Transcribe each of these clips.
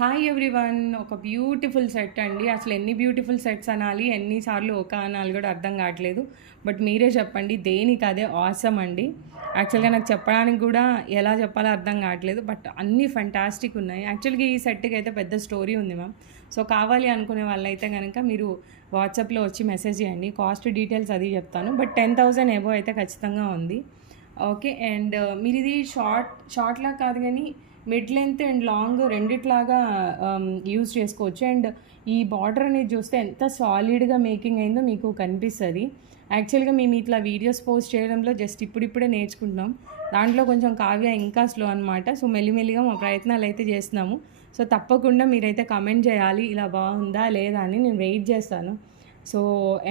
Hi everyone. ఒక beautiful set అండి. అసలు ఎన్ని బ్యూటిఫుల్ సెట్స్ అనాలి, ఎన్నిసార్లు ఒక అనాలి కూడా అర్థం కావట్లేదు. బట్ మీరే చెప్పండి, దేనికి అదే ఆసమ్ అండి. యాక్చువల్గా నాకు చెప్పడానికి కూడా ఎలా చెప్పాలో అర్థం కావట్లేదు. బట్ అన్నీ ఫంటాస్టిక్ ఉన్నాయి. యాక్చువల్గా ఈ సెట్కి అయితే పెద్ద స్టోరీ ఉంది మ్యామ్. సో కావాలి అనుకునే వాళ్ళైతే కనుక మీరు వాట్సాప్లో వచ్చి మెసేజ్ చేయండి. కాస్ట్ డీటెయిల్స్ అది చెప్తాను. బట్ 10,000 ఎబో అయితే ఖచ్చితంగా ఉంది. ఓకే. అండ్ మీరు ఇది షార్ట్లా కాదు కానీ మిడ్ లెంత్ అండ్ లాంగ్ రెండిట్లాగా యూజ్ చేసుకోవచ్చు. అండ్ ఈ బార్డర్ అనేది చూస్తే ఎంత సాలిడ్గా మేకింగ్ అయిందో మీకు కనిపిస్తుంది. యాక్చువల్గా మేము ఇట్లా వీడియోస్ పోస్ట్ చేయడంలో జస్ట్ ఇప్పుడిప్పుడే నేర్చుకుంటున్నాం. దాంట్లో కొంచెం కావ్య ఇంకా స్లో అనమాట. సో మెల్లిమెల్లిగా మా ప్రయత్నాలు అయితే చేస్తున్నాము. సో తప్పకుండా మీరైతే కమెంట్ చేయాలి, ఇలా బాగుందా లేదా అని. నేను వెయిట్ చేస్తాను. సో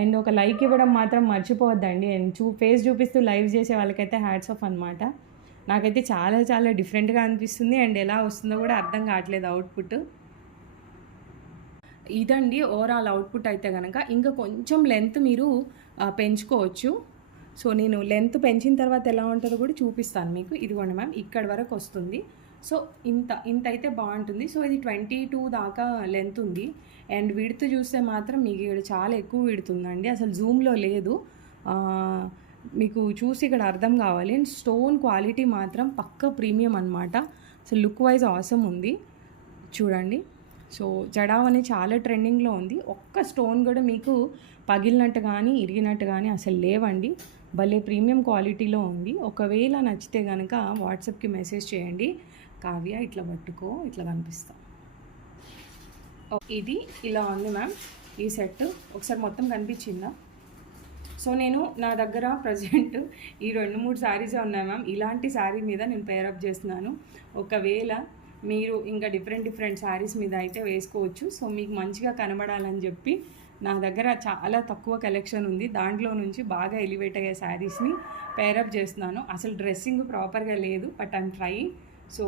అండ్ ఒక లైక్ ఇవ్వడం మాత్రం మర్చిపోవద్దండి. అండ్ ఫేస్ చూపిస్తూ లైవ్ చేసే వాళ్ళకైతే హ్యాట్స్ ఆఫ్ అనమాట. నాకైతే చాలా చాలా డిఫరెంట్గా అనిపిస్తుంది. అండ్ ఎలా వస్తుందో కూడా అర్థం కావట్లేదు అవుట్పుట్. ఇదండి ఓవరాల్ అవుట్పుట్ అయితే కనుక. ఇంకా కొంచెం లెంత్ మీరు పెంచుకోవచ్చు. సో నేను లెంత్ పెంచిన తర్వాత ఎలా ఉంటుందో కూడా చూపిస్తాను మీకు. ఇదిగోండి మ్యామ్, ఇక్కడ వరకు వస్తుంది. సో ఇంత అయితే బాగుంటుంది. సో ఇది 22 దాకా లెంత్ ఉంది. అండ్ విడ్త్ చూస్తే మాత్రం మీకు ఇక్కడ చాలా ఎక్కువ విడుతుందండి. అసలు జూమ్లో లేదు, మీకు చూసి ఇక్కడ అర్థం కావాలి. అండ్ స్టోన్ క్వాలిటీ మాత్రం పక్క ప్రీమియం అనమాట. సో లుక్ వైజ్ ఆసమ్ ఉంది చూడండి. సో జడావ్ అనేది చాలా ట్రెండింగ్లో ఉంది. ఒక్క స్టోన్ కూడా మీకు పగిలినట్టు కానీ ఇరిగినట్టు కానీ అసలు లేవండి. భలే ప్రీమియం క్వాలిటీలో ఉంది. ఒకవేళ నచ్చితే కనుక వాట్సాప్కి మెసేజ్ చేయండి. కావ్య ఇట్లా పట్టుకో, ఇట్లా కనిపిస్తాం. ఇది ఇలా ఉంది మ్యామ్ ఈ సెట్. ఒకసారి మొత్తం కనిపించిందా? సో నేను నా దగ్గర ప్రజెంట్ ఈ 2-3 శారీసే ఉన్నాయి మ్యామ్. ఇలాంటి శారీ మీద నేను పేరప్ చేస్తున్నాను. ఒకవేళ మీరు ఇంకా డిఫరెంట్ శారీస్ మీద అయితే వేసుకోవచ్చు. సో మీకు మంచిగా కనబడాలని చెప్పి నా దగ్గర చాలా తక్కువ కలెక్షన్ ఉంది. దాంట్లో నుంచి బాగా ఎలివేట్ అయ్యే శారీస్ని పేరప్ చేస్తున్నాను. అసలు డ్రెస్సింగ్ ప్రాపర్గా లేదు, but I'm trying. So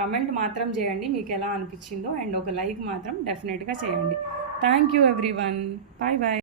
comment మాత్రం చేయండి మీకు ఎలా అనిపించిందో. అండ్ ఒక లైక్ మాత్రం డెఫినెట్గా చేయండి. Thank you everyone. Bye bye.